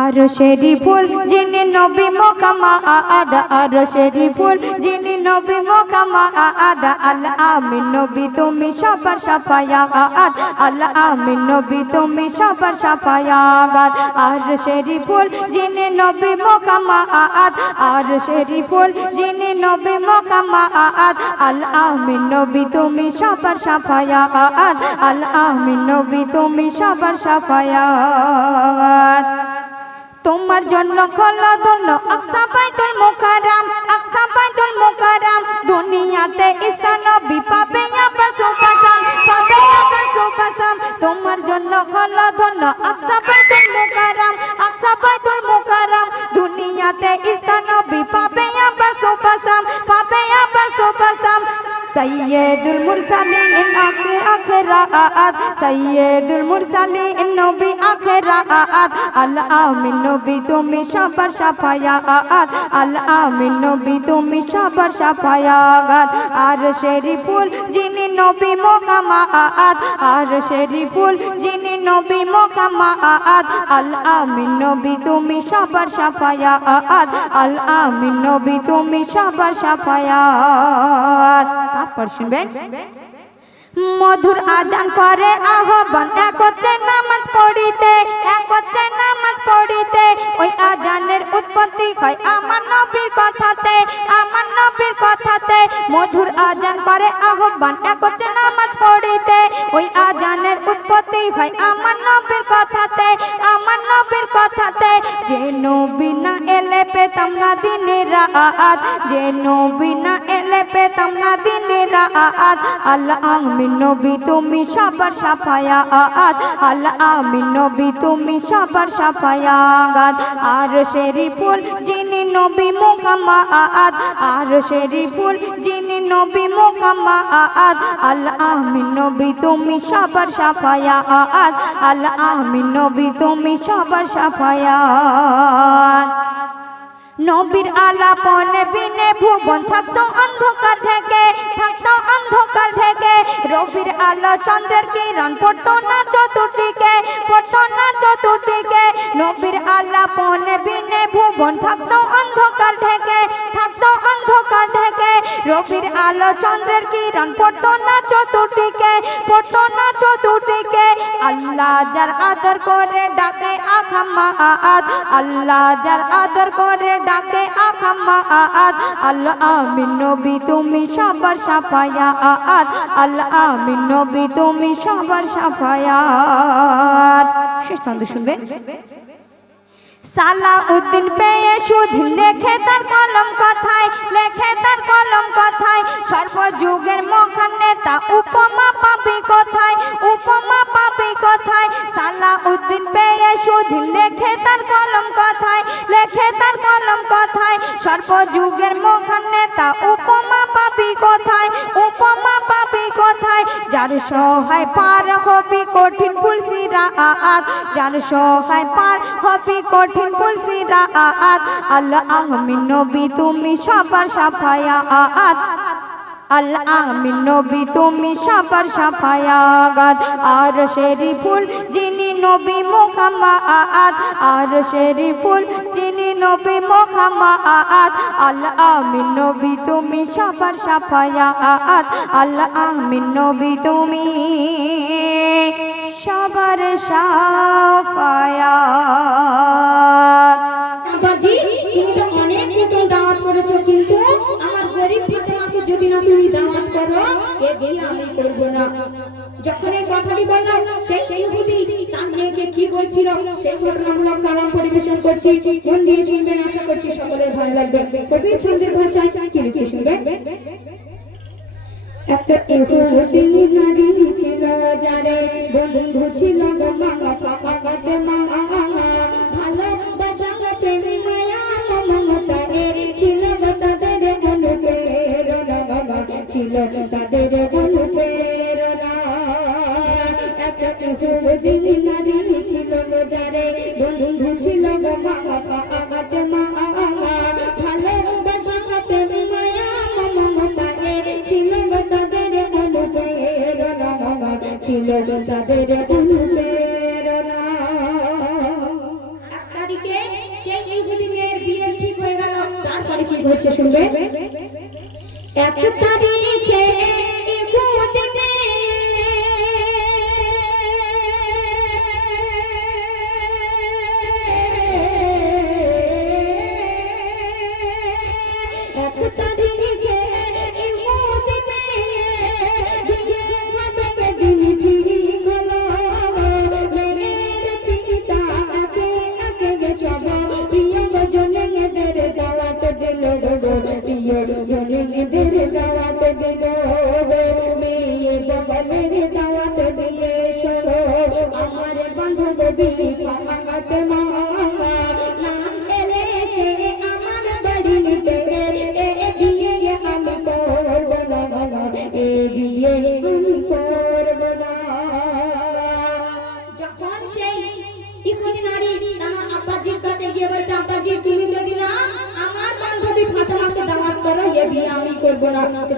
আরশেরি ফুল যিনি নবী মুহাম্মদ আরশেরি ফুল যিনি নবী মুহাম্মদ আল আমিন নবী তুমি সবার শাফায়াত আল আমিন নবী তুমি সবার শাফায়াত আরশেরি ফুল যিনি নবী মুহাম্মদ আরশেরি ফুল যিনি নবী মুহাম্মদ আল আমিন নবী তুমি সবার শাফায়াত আল আমিন নবী তুমি সবার শাফায়াত তোমার জন্য খোলা ধন্য আকসা বাইতুল মুকাররম আকসা বাইতুল মুকাররম দুনিয়াতে ঈসা নবী পাবে আবার সুবহান পাবে আবার সুবহান তোমার জন্য খোলা ধন্য আকসা বাইতুল মুকাররম আকসা বাইতুল মুকাররম দুনিয়াতে ঈসা নবী পাবে আবার সুবহান পাবে আবার সুবহান सैयदुल मुरसलीन आखिरात सैयदुल मुरसलीन नबी आखिरात अल आमीन नबी तुमी सबर शाफायात अल आमीन नबी तुमी सबर शाफायात आरशेरी फूल जिनी नबी मुहम्मद आरशेरी फूल जिनी नबी मुहम्मद अल आमीन नबी तुमी सबर शाफायात अल आमीन नबी तुमी सबर शाफायात তারপর শুনবেন মধুর আজান করে আহ্বান একত্রে নামাজ পড়িতে ওই আজানের উৎপত্তি হয় আমার নবীর কথাতে মধুর আজান করে আহ্বান একত্রে নামাজ পড়িতে ওই আজানের উৎপত্তি হয় আমার নবীর কথাতে যে নবী না এলে পেতাম না দিনের রাত যে নবী না এলে পেতাম না দিনের রাত আল্লাহ আমিন নবী তুমি সবার শাফায়াত আল্লাহ আমিন নবী তুমি সবার শাফায়াত আরশেরি ফুল যিনি নবী মুহাম্মদ আরশেরি ফুল যিনি নবী মুহাম্মদ আল্লাহ আমিন নবী তুমি সবার শাফায়াত আল্লাহ আমিন নবী তুমি সবার শাফায়াত নবীর আলাপনে বিনে ভুবন থাকতো অন্ধকার ঢেকে রবির আলো চন্দ্রের কিরণ পড়তো না চতুর্দিকে নবীর আলাপনে বিনে ভুবন থাকতো অন্ধকার ঢেকে রবির আলো চন্দ্রের কিরণ পড়তো না চতুর্দিকে আল্লাহ যার আদর করে ডাকে আখাম্মাদ আল্লাহ যার আদর করে ডাকে আখাম্মাদ আল্লাহ আমিন নবী তুমি সবার শাফায়াত আল্লাহ আমিন নবী তুমি সবার শাফায়াত শেষ ছন্দ শুনবেন সালাউদ্দিন পেয়ে সুধীন লেখে তার কলম কথায় সর্বযুগের মহান নেতা উপমা পাবি কোথায় সালাউদ্দিন পেয়ে সুধীন লেখে তার কলম কথায় সর্বযুগের মহান নেতা উপমা পাবি কোথায় যার সহায় পার হবি কঠিন ফুলসিরাত যার সহায় পার হবি কঠিন ফুলসিরাত আল্লাহ আমিন নবী তুমি সবার শাফায়াত আল্লাহ আমিন নবী তুমি সবার শাফায়াত আরশেরি ফুল যিনি নবী মুহাম্মদ আরশেরি ফুল যিনি নবী মুহাম্মদ আল্লাহ আমিন নবী তুমি সবার শাফায়াত আল্লাহ আমিন নবী তুমি সবার শাফায়াত বাবাজি তুমি তো অনেক রকম দাওয়াত করেছো কিন্তু আমার গরিব ফাতেমাকে যদি না তুমি দাওয়াত করো এ বিয়ে আমি করব না যখন এই কথাটি বললাম সেই ইহুদি তার মেয়েকে কি বলছিল সেই ঘটনামূলক কালাম পরিবেশন করছি মন দিয়ে শুনবেন আশা করছি সকলের ভালো লাগবে কবি ছন্দের ভাষায় কি লিখে শুনবেন একটা ইহুদি নারী ছিল যারে বন্ধু ছিল মা ফাকাতে মা ভালোবাসা প্রেম মায়া মমতা এর ছিল তাদের অনুপ্রেরণা ছিল তাদের অনুপ্রেরণা একটা ইহুদি নারী ছিল যারে বন্ধু ছিল মা ফাকাতে মা ভালোবাসা প্রেম মায়া মমতা এর ছিল তাদের অনুপ্রেরণা ছিল তাদের অনুপ্রেরণা এক তারিখে তারপরে কি ঘটছে শুনবে। এক তারিখে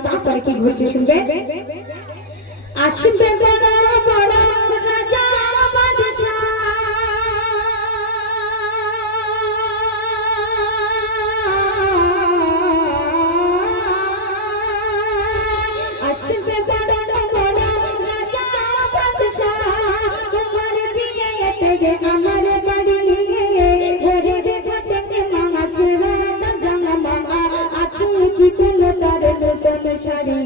তারপরে কি ঘটছে শুনবে। আসবে বড় বড় রাজা বাদশা, আসবে বড় বড় রাজা বাদশা, তোমার বিয়েতে গে আমার বাড়ি ঘরে ঘরে মামা ছেড়া জানা মামা আছে কি কোন তার নতুন শাড়ি,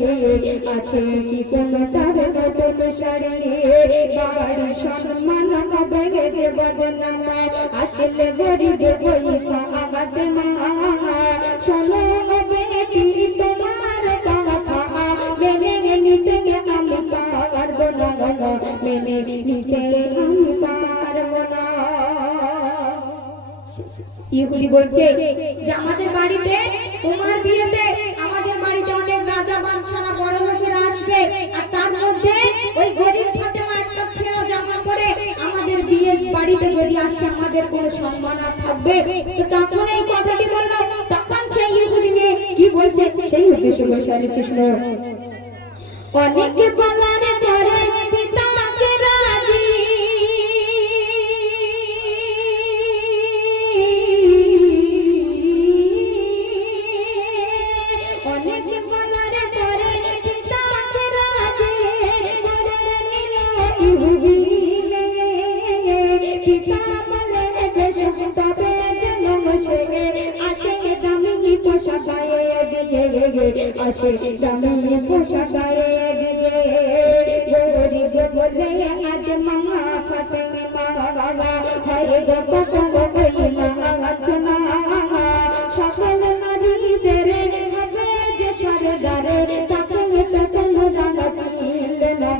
আছে কি কোন তার নতুন শাড়ি, বাড়ি সম্মান হবে যে বদনামা, আসলে গরিব গইফা আগাতে মা, শোনো বেটি তোমার কথা মেনে নিতে আমি পারবো না, মেনে নিতে আমি পারবো না। ইহুদি বলছে যে আমাদের বাড়িতে তোমার বিয়েতে আমাদের বাড়িতে অনেক রাজা বাদশারা বড় লোকেরা আসবে, আর তার মধ্যে ওই গরিব ফাতেমা একটা ছেঁড়া জামা পরে আমাদের বিয়ের বাড়িতে যদি আসে আমাদের কোনো সম্মান আর থাকবে। তো তখন এই কথাটি বলল, তখন সেই ইহুদি মেয়ে কি বলছে সেই উদ্দেশ্য বসালে কৃষ্ণ। অনেকে বলার পরে পিতাকে রাজি, অনেকে বলার পরে পিতাকে রাজি করে নিল ইহুদি মেয়ে, পিতা বলে বেশ তবে জন্ম সে আসে দামি পোশাক গায়ে দিয়ে, আসে দামি পোশাক গায়ে দিয়ে, গরিব বলে আজ মামা ফাতেমা হয় গো কত গইলা আচনা, সকল নারীদের হবে যে সরদারে, তাকে তো তোমরা চিনলে না,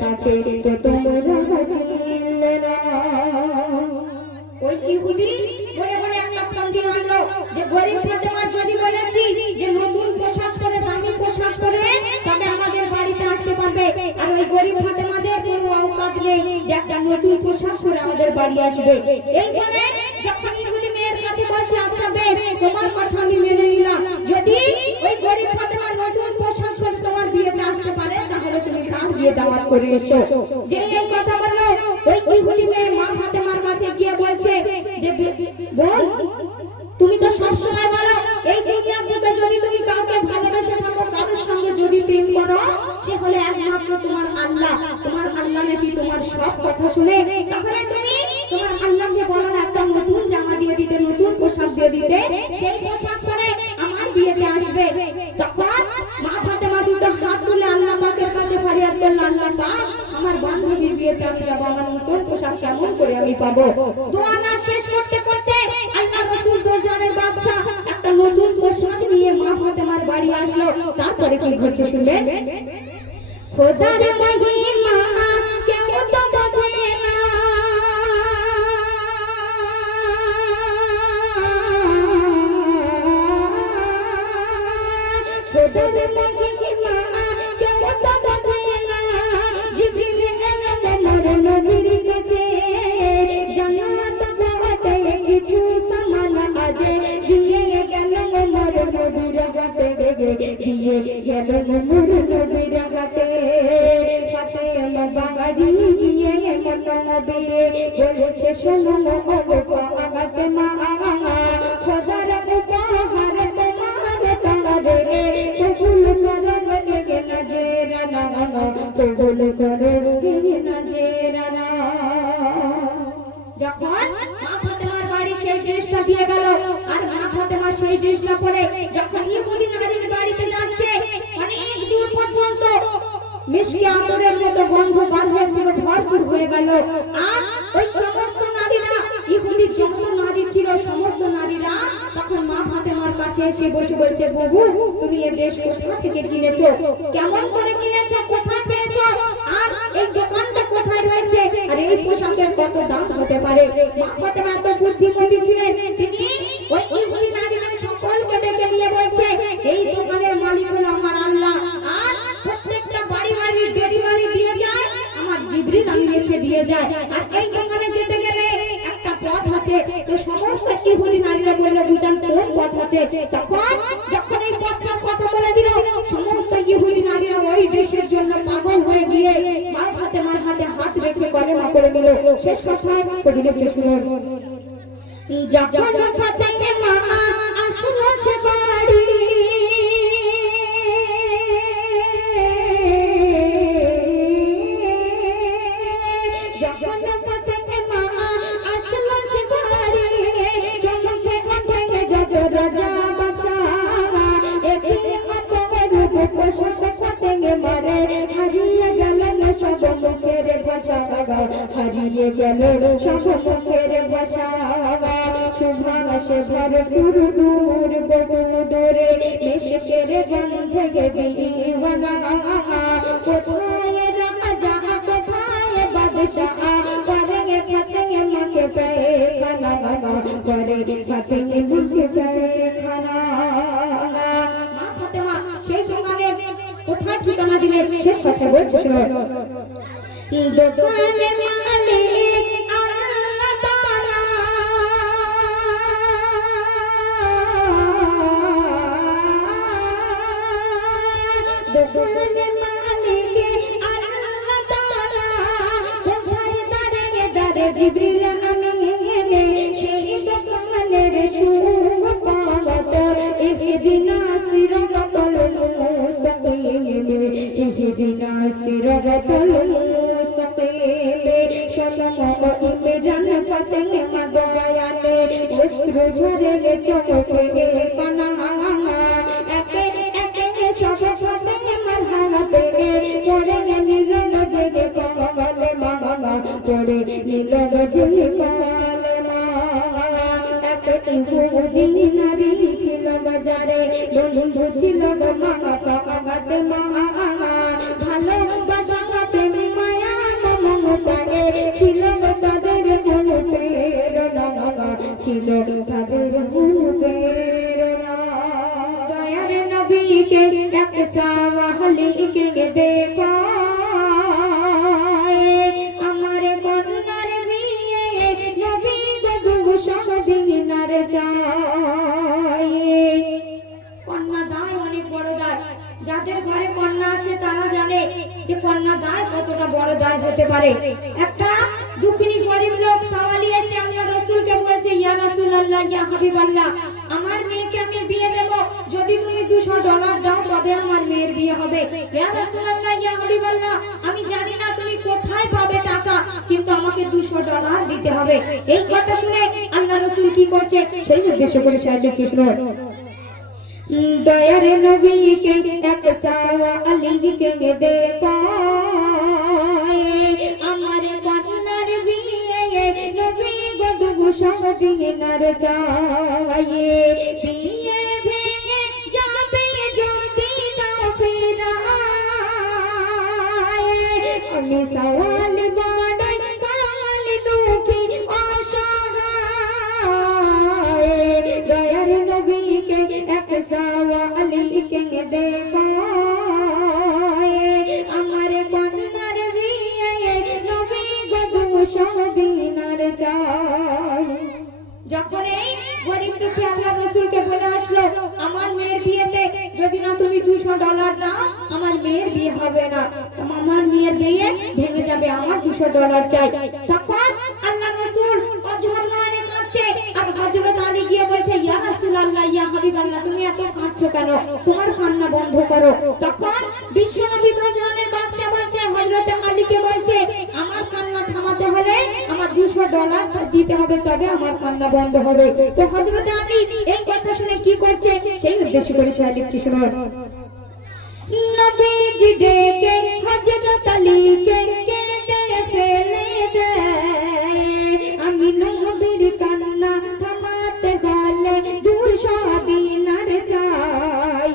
তাকে তো তোমরা চিনলে না। ওই ইহুদি বলে বলে একটা ফান্দি আনলো যে গরিব ফাতেমার যদি বলেছি যে নতুন পোশাক পরে দামি পোশাক পরে তবে আমাদের বাড়িতে আসতে পারবে, আর ওই গরিব ফাতেমাদের কোনো অবকাশ নেই যে একটা নতুন পোশাক পরে আমাদের বাড়ি আসবে। এই বলে যখন ইহুদি মেয়ের কাছে বলছে আচ্ছা বেশ তোমার কথা আমি মেনে নিলাম, যদি ওই গরিব ফাতেমার নতুন পোশাক পরে তোমার বিয়েতে আসতে পারে তাহলে তুমি তার বিয়ে দাওয়াত করে এসো। যে এই কথা বললো ওই ইহুদি মেয়ে মা ফাতেমার কাছে গিয়ে বলছে যে বোন তুমি তো সবসময় বলো এই দুনিয়ার বুকে যদি তুমি কাউকে ভালোবেসে থাকো কারোর সঙ্গে যদি প্রেম করো সে হলে একমাত্র তোমার আল্লাহ, তোমার আল্লাহ নাকি তোমার সব কথা শুনে, তাহলে তুমি তোমার আল্লাহকে বলো না একটা নতুন জামা দিয়ে দিতে, নতুন পোশাক দিয়ে দিতে, সেই পোশাক পরে আমার বিয়েতে আসবে। তখন মা ফাতেমা দুটো হাত তুলে আল্লাহ পাকের কাছে ফরিয়াদ করলো, আল্লাহ পাক আমার বান্ধবীর বিয়েতে আমি যাবো, আমার নতুন পোশাক কেমন করে আমি পাবো। দোয়া না শেষ করতে করতে আল্লাহ রাসূল দরজানের বাদশা একটা নতুন পোশাক নিয়ে মা ফাতেমার বাড়ি আসলো। তারপরে কি ঘটছে শুনবেন। খোদার মহিমা কেউ তো বোঝে না, খোদার মহিমা কেউ তো বোঝে না, জিবরিল এলেন মোর নবীর কাছে, জান্নাত হতে কিছু সামান আজে দিয়ে গেল মোর নবীর হাতে, দিয়ে গেল মোর নবীর হাতে, ফাতেমা বাড়ি গিয়ে নবী বলছে শোনো গো ফাতেমা খোদার উপহার সেই ড্রেসটা দিয়ে গেল আর মা ফাতেমা সেই ড্রেসটা পরে যখন ইহুদি নারীর বাড়িতে যাচ্ছে অনেক দূর পর্যন্ত মিষ্টি আতরের মতো গন্ধ বার হয়ে পুরো ভরপুর হয়ে গেল আর ওই সমস্ত নারীরা ইহুদি যত নারী ছিল সমস্ত নারীরা তখন মা ফাতেমার কাছে এসে বসে বলছে বাবু তুমি এই ড্রেস কোথা থেকে কিনেছো কেমন করে কিনেছো কোথায় পেয়েছো আর এই দোকানটা কোথায় রয়েছে আর এই পোশাকের কত দাম হতে পারে মা ফাতেমা এত বুদ্ধিমতী ছিলেন তিনি ওই ইহুদি নারীদের সকলকে ডেকে নিয়ে বলছে এই দোকানের মালিক হলো আমার আল্লাহ আর প্রত্যেকটা বাড়ি বাড়ি ডেলিভারি দিয়ে যায় আমার জিবরিল আমিন এসে দিয়ে যায় আর এই দোকানে যেতে গেলে একটা পথ আছে তো সমস্ত ইহুদি নারীরা বলল বুঝান কোন পথ আছে তখন যখন এই পথটার কথা বলে দিল সমস্ত ইহুদি নারীরা ওই দেশের জন্য পাগল হয়ে গিয়ে মা ফাতেমার হাতে হাত রেখে কলেমা পড়ে নিল শেষ কথায় কবি লিখে শুনুন যখন ফাতেমা আসলো সে বাড়ি যখন ফাতেমা আসলো সে বাড়ি চোখে ওঠে যত রাজা বাদশা একই আতরের রূপ পোশাক ফাতেমা মারে হারিয়ে গেল সব মুখের ভাষা হারিয়ে গেল সব মুখের ভাষা সুভাষে ভরপুর দূর বহু দূরে নিষ্ঠের গন্ধে দিওয়ানা কোথায় রাজা কোথায় বাদশাহ করে ফাতেমাকে পেখানা করে ফাতেমাকে পেখানা মা ফাতেমা সেই দোকানের কোথায় ঠিকানা দিলেন শেষ কথা বলছি দোকানের মালিক আল্লাহ তাআলা দোকানের মালিক আল্লাহ তাআলা কোথায় দাঁড়িয়ে দাঁড়িয়ে জিবরিল আমিন সেই দোকানের সুখ পাওয়াত ইহদিনা সিরাতাল মুস্তাকিম ইহদিনা সিরাতাল ইমরান ফাতেমা দয়ালে অশ্রু ঝরে চোখে কানা একে একে সব ফাতেমার হাতে পড়ে নিল যে কমলে মা পড়ে নিল যে কমলে মা এক ইহুদি নারী ছিল বাজারে বন্ধু ছিল মা ফাতেমা ভালোবাসা প্রেম মায়া মমতায় ছিল তাদের অনুপ্রেরণা ছিল তাদের অনুপ্রেরণা দয়ার নবীকে এক সাওয়ালিকে দেখো আমার কন্যার বিয়ে নবী বধূ সদিনার যায় কন্যা দায় অনেক বড় দায় যাদের ঘরে কন্যা আছে তারা জানে যে কন্যা দায় কতটা বড় দায় হতে পারে একটা দুঃখিনী গরিব লোক সাওয়ালি এসে আল্লাহ রাসূলকে বলছে ইয়া রাসূলুল্লাহ ইয়া হাবিবাল্লাহ আমার মেয়েকে আমি বিয়ে দেব যদি তুমি $200 দাও তবে আমার মেয়ের বিয়ে হবে ইয়া রাসূলুল্লাহ ইয়া হাবিবাল্লাহ আমি জানি না তুমি কোথায় পাবে টাকা কিন্তু আমাকে $200 দিতে হবে এই কথা শুনে আল্লাহ রাসূল কি করছে সেই উদ্দেশ্য করে সাহায্য শুনুন দয়ার নবীকে এক সাওয়ালিকে দেখো আমার কন্যার বিয়ে নবী বধূ সদিনার যায় বিয়ে ভেঙে যাবে যদি না ফেরায় আমি সওয়াল বাড়াই কাল দুঃখী অসহায় দয়ার নবীকে এক সাওয়ালিকে দেখো আমার কন্যার বিয়ে নবী বধূ সদিনার যায় যখন এই গরিব দুঃখী আল্লাহ রাসূলকে বলে আসলো আমার মেয়ের বিয়েতে যদি না তুমি $200 দাও আমার মেয়ের বিয়ে হবে না আমার মেয়ের বিয়ে ভেঙে যাবে আমার $200 চাই তখন আল্লাহ রাসূল অঝর নয়নে কাঁদছে আর হযরত আলী গিয়ে বলছে ইয়া রাসূলুল্লাহ ইয়া হাবিবাল্লাহ তুমি এত কাঁদছো কেন তোমার কান্না বন্ধ করো তখন বিশ্বনবী দোজানের বাদশা বলছে হযরত আলীকে বলছে আমার আমার কান্না থামাতে হলে আমার $200 দিতে হবে, তবে আমার কান্না বন্ধ হবে। তো হযরত আলী এই কথা শুনে কি করছে সেই উদ্দেশ্য করে সে লিখছে, শুনুন। নবীজি ডেকে হযরত আলীকে কেঁদে ফেলে দেয়, আমি নবীর কান্না থামাতে হলে 200 দিনার চাই।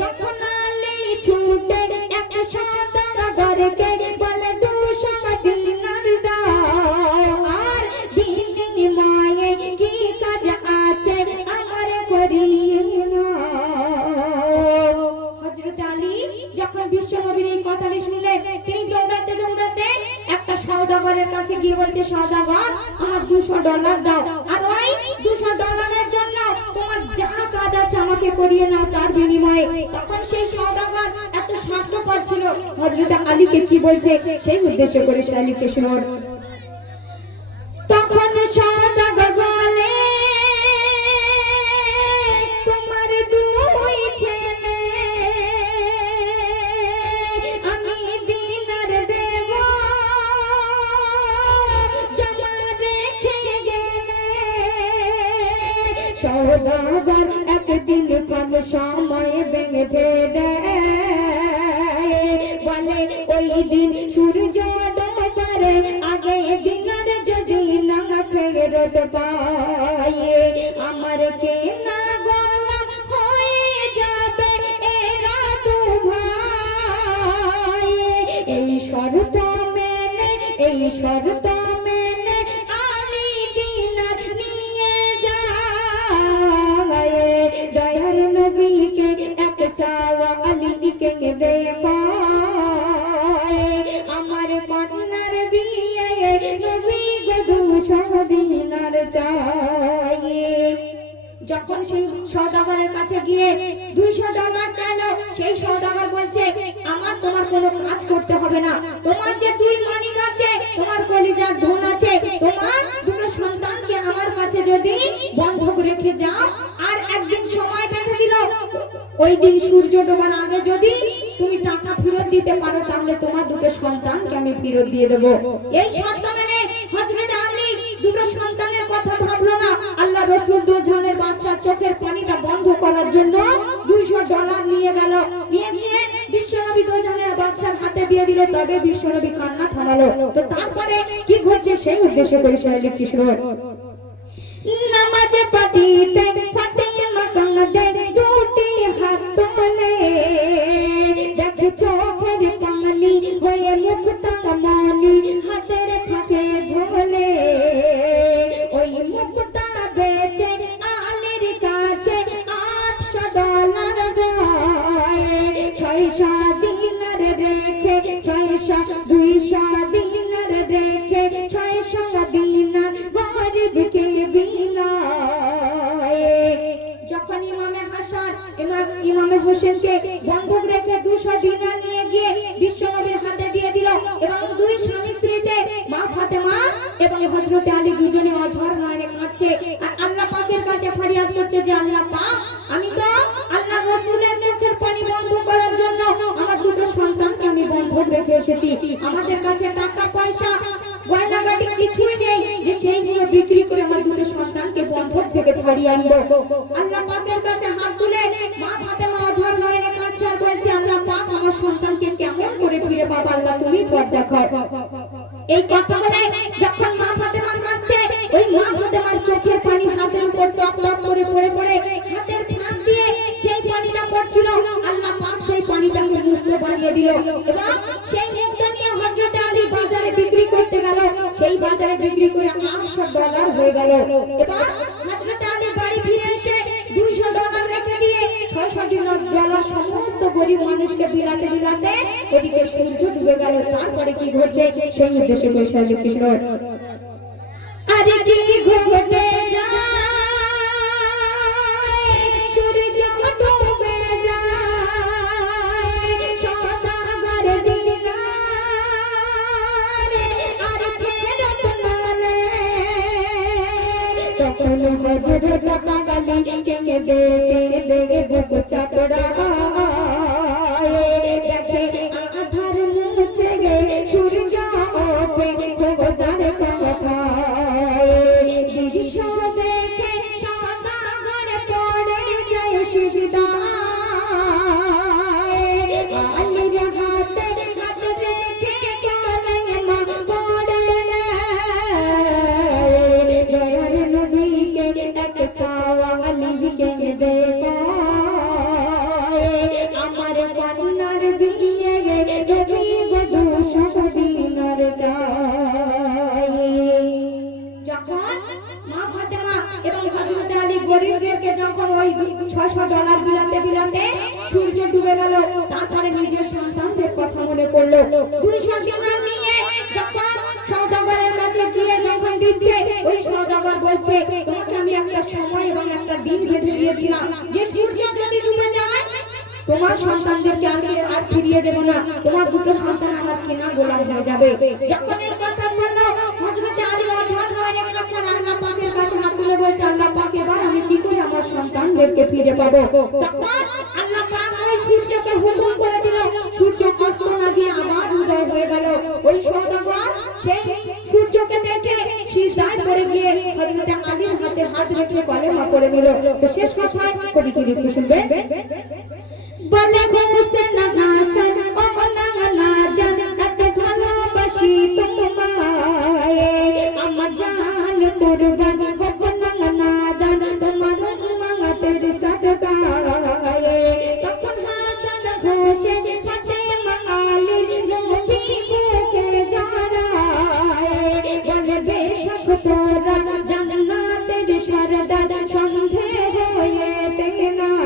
তখন আলী ছুটে এক সওদাগরকে বলে 200 দিনার দাও, আর বিনিময়ে কি কাজ আছে আমার করিয়ে নাও। হযরত আলী যখন বিশ্বনবীর এই কথাটি শুনলেন, তিনি দৌড়াতে দৌড়াতে একটা সওদাগরের কাছে গিয়ে বলছে, সওদাগর আমার $200 দাও, আর ওই $200 জন্য তোমার যা কাজ আছে আমাকে করিয়ে নাও তার বিনিময়ে। তখন সেই সওদাগর এত স্বার্থপর ছিল, হযরত আলীকে কি বলছে সেই উদ্দেশ্য করে সে লিখছে, শুনুন। তখন সওদাগর বলে, তোমার 2 ছেলে আমি দিনার দেব, জমা রেখে গেলে। সওদাগর একদিন কম সময় বেঁধে দেয়, বলে ওই দিন সূর্য ডোবার আগে দিনার যদি না ফেরত পাই, আমার কেনা গোলাম হয়ে যাবে এরা 2 ভাই। এই শর্ত মেনে আমি দিনার নিয়ে যাই। দয়ার নবীকে এক সাওয়া আলীকে দেখায়, আমার কন্যার বিয়ে নবী গো 200 দিনার চাই। যখন সেই সওদাগরের কাছে গিয়ে $200 চাইলো, সেই সওদাগর বলছে, আমার তোমার কোনো কাজ করতে হবে না, তোমার যে 2 মানিক আছে, তোমার কলিজার ধন আছে, তোমার 2 সন্তানকে আমার কাছে যদি বন্ধক রেখে যাও, আর একদিন সময় বেঁধে দিল, ওই দিন সূর্য ডোবার আগে যদি তুমি টাকা ফেরত দিতে পারো, তাহলে তোমার 2 সন্তানকে আমি ফেরত দিয়ে দেবো। এই শর্ত মেনে হযরত আলী 2 সন্তানের কথা ভাবলো না, আল্লাহ রাসূল দোজাহানের বাদশার চোখের পানিটা বন্ধ করার জন্য $200 নিয়ে গেল, নিয়ে গিয়ে বিশ্বনবী দোজাহানের বাদশার হাতে দিয়ে দিল, তবে বিশ্বনবী কান্না থামালো। তো তারপরে কি ঘটছে সেই উদ্দেশ্য করে সে লিখছে, শুনুন। নামাজে পড়িতে ফাতিমা কাঁদে 2টি হাত তোলে, দেখে চোখের পানি হয়ে মুক্তা মনি হাতের ফাঁকে ঝোলে। ওই মুক্তা বেচে আলীর কাছে $800 দেয়, 600 দিনার রেখে 200 দিনার রেখে 600 দিনার গরিবকে বিলায়। যখন ইমামে হোসেনকে বন্ধক রেখে 200 দিনার নিয়ে গিয়ে বিশ্বনবীর হাতে দিয়ে দিল, এবং 2 স্বামী স্ত্রীতে মা ফাতেমা এবং হযরত আলী দুজনে অঝর নয়নে কাঁদছে, আর আল্লাহ পাকের কাছে ফরিয়াদ করছে যে আল্লাহ পাক, আমি তো আল্লাহ রাসূলের চোখের পানি বন্ধ করার জন্য আমার 2 সন্তানকে আমি বন্ধক রেখে এসেছি, আমাদের কাছে টাকা পয়সা গয়নাগাটি কিছুই নেই যে সেইগুলো বিক্রি করে আমার 2 সন্তানকে বন্ধক থেকে ছাড়িয়ে আনবো। আল্লাহ পাকের কাছে হাত তুলে মা ফাতেমা অঝর নয়নে কাঁদছে আর বলছে, আল্লাহ পাক আমার সন্তানকে কেমন করে ফিরে পাবো, আল্লাহ তুমি পথ দেখাও। এই কথা বলে যখন মা ফাতেমা কাঁদছে, ওই মা ফাতেমার চোখের পানি হাতের উপর টপ টপ করে পড়ে পড়ে হাতের ফাঁক দিয়ে সেই পানিটা পড়ছিল, আল্লাহ পাক সেই পানিটাকে মুক্ত বানিয়ে দিল, এবং সেই মুক্ত নিয়ে হযরত আলী বাজারে বিক্রি করতে গেল, সেই বাজারে বিক্রি করে $800 হয়ে গেল। এবার হযরত আলী বাড়ি ফিরে এসে $200 রেখে দিয়ে $600 সমস্ত গরিব মানুষকে বিলাতে বিলাতে এদিকে সূর্য ডুবে গেল। তারপরে কি ঘটছে সেই উদ্দেশ্যে বসে লিখল, আরে কি ঘটে যায় সূর্য ডুবে যায়, সওদাগর দিনার আর ফেরত নালে। তখন হযরত আলী কেঁদে দেখে বুক চাপড়ায়, দেখে আধার মুছে গে সূর্য ওঠে গরিবদেরকে যখন ওই $600 বিলাতে বিলাতে সূর্য ডুবে গেল, তারপরে নিজের সন্তানদের কথা মনে পড়লো। 200 দিনার নিয়ে যখন সওদাগরের কাছে গিয়ে যখন দিচ্ছে, ওই সওদাগর বলছে তোমাকে আমি একটা সময় এবং একটা দিন বেঁধে দিয়েছিলাম যে সূর্য যদি ডুবে যায় তোমার সন্তানদেরকে আর ফিরিয়ে দেব না, তোমার দুটো সন্তান আমার কেনা গোলাম হয়ে যাবে। যখন এই কথা বললো, হযরত আলী রাদিয়াল্লাহু আনহু কাছে আল্লাহ পাকের কাছে হাত তুলে বলছে আল্লাহ পাক এবার আমি কি করে আমার সন্তানদেরকে ফিরে পাবো। তখন আল্লাহ পাক ওই সূর্যকে হুকুম করে দিল, সূর্য অস্ত না দিয়ে আবার উদয় হয়ে গেল। ওই সওদাগর সেই সূর্যকে দেখে সিজদায় পড়ে গিয়ে হযরত আলীর হাতে হাত রেখে কলেমা পড়ে নিল। তো শেষ কথায় কবি কি লিখে শুনবেন, বলে হোসেন হাসান ও না জান্নাত ভালোবাসি তোমায়, আমার জান কুরবান হোক না দান তোমার উম্মতের সাদকায়। তখন হাসান হোসেন ফাতেমা আলীর নবী বুকে জড়ায়, বলে বেশক তোরা জান্নাতের সরদার সন্ধে হয়ে তেনায়।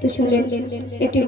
তো শুনলেন একটি